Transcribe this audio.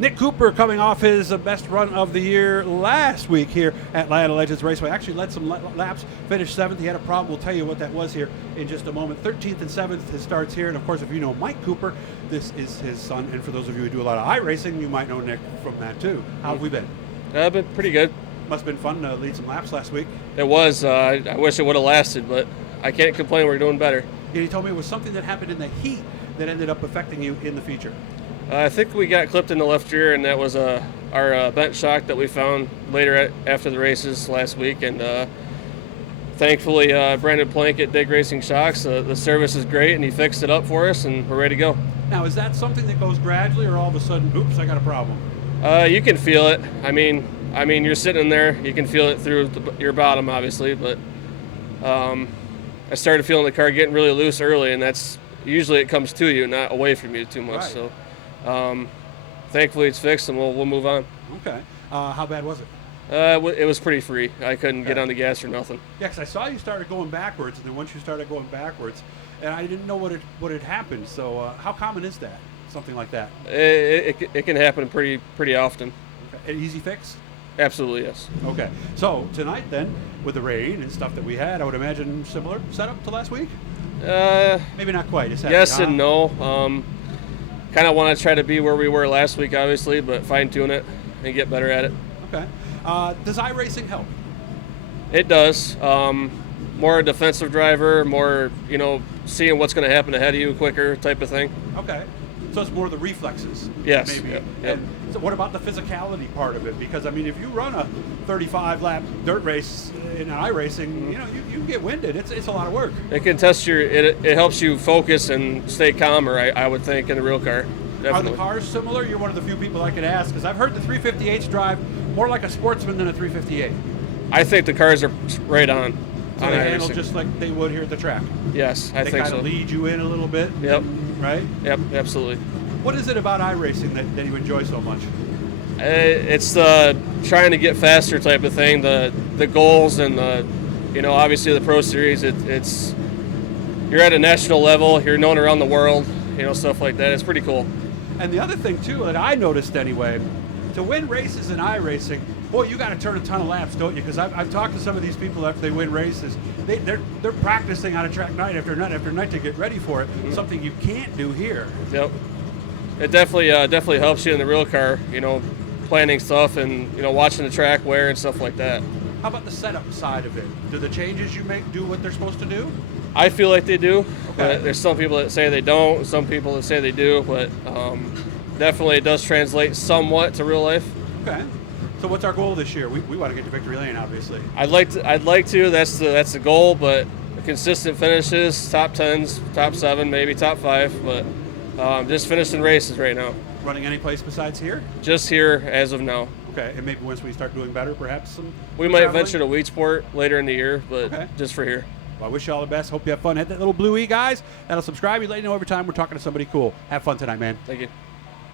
Nick Cooper coming off his best run of the year last week here at Atlanta Legends Raceway. Actually led some laps, finished 7th. He had a problem. We'll tell you what that was here in just a moment. 13th and 7th, his starts here. And, of course, if you know Mike Cooper, this is his son. And for those of you who do a lot of iRacing, you might know Nick from that, too. How have we been? I've been pretty good. Must have been fun to lead some laps last week. It was. I wish it would have lasted, but I can't complain. We're doing better. Yeah, he told me it was something that happened in the heat that ended up affecting you in the feature. I think we got clipped in the left rear, and that was our bent shock that we found later after the races last week. And thankfully, Brandon Plank at Dig Racing Shocks, the service is great, and he fixed it up for us, and we're ready to go. Now, is that something that goes gradually, or all of a sudden, oops, I got a problem? You can feel it. I mean, you're sitting in there, you can feel it through your bottom, obviously, but I started feeling the car getting really loose early, and that's usually it comes to you, not away from you too much. Right. So thankfully it's fixed, and we'll move on. Okay. How bad was it? It was pretty free. I couldn't get on the gas or nothing. Yeah, because I saw you started going backwards, and then once you started going backwards, and I didn't know what had happened. So how common is that, something like that? It can happen pretty often. Okay. An easy fix? Absolutely, yes. Okay. So tonight then, with the rain and stuff that we had, I would imagine similar setup to last week? Maybe not quite. It's heavy, yes and no. Kind of want to try to be where we were last week, obviously, but fine-tune it and get better at it. Okay. Does iRacing help? It does. More a defensive driver, more, seeing what's going to happen ahead of you quicker type of thing. Okay. So it's more the reflexes. Yes. Maybe. Yep. And so what about the physicality part of it? Because, if you run a 35-lap dirt race in iRacing, you get winded. It's a lot of work. It can test it helps you focus and stay calmer, I would think, in the real car. Definitely. Are the cars similar? You're one of the few people I could ask, because I've heard the 358s drive more like a Sportsman than a 358. I think the cars are right on. So they handle just like they would here at the track. Yes, I think so. They kind of lead you in a little bit. Yep. Right? Yep, absolutely. What is it about iRacing that you enjoy so much? It's the trying to get faster type of thing. The goals and obviously the Pro Series. It's you're at a national level. You're known around the world. Stuff like that. It's pretty cool. And the other thing too that I noticed anyway, to win races in iRacing, boy, you got to turn a ton of laps, don't you? Because I've talked to some of these people after they win races. They're practicing on a track night after night after night to get ready for it. Mm-hmm. Something you can't do here. Yep. It definitely helps you in the real car. Planning stuff and watching the track wear and stuff like that. How about the setup side of it? Do the changes you make do what they're supposed to do? I feel like they do. Okay. But there's some people that say they don't. Some people that say they do. But definitely it does translate somewhat to real life. Okay. So what's our goal this year? We want to get to victory lane, obviously. I'd like to. That's the goal. But consistent finishes, top 10s, top 7, maybe top 5. But just finishing races right now. Running any place besides here? Just here as of now. Okay, and maybe once we start doing better, perhaps we might venture to Weedsport later in the year, but just for here. Well, I wish you all the best. Hope you have fun. Hit that little blue E, guys. That'll subscribe you. Let you know every time we're talking to somebody cool. Have fun tonight, man. Thank you.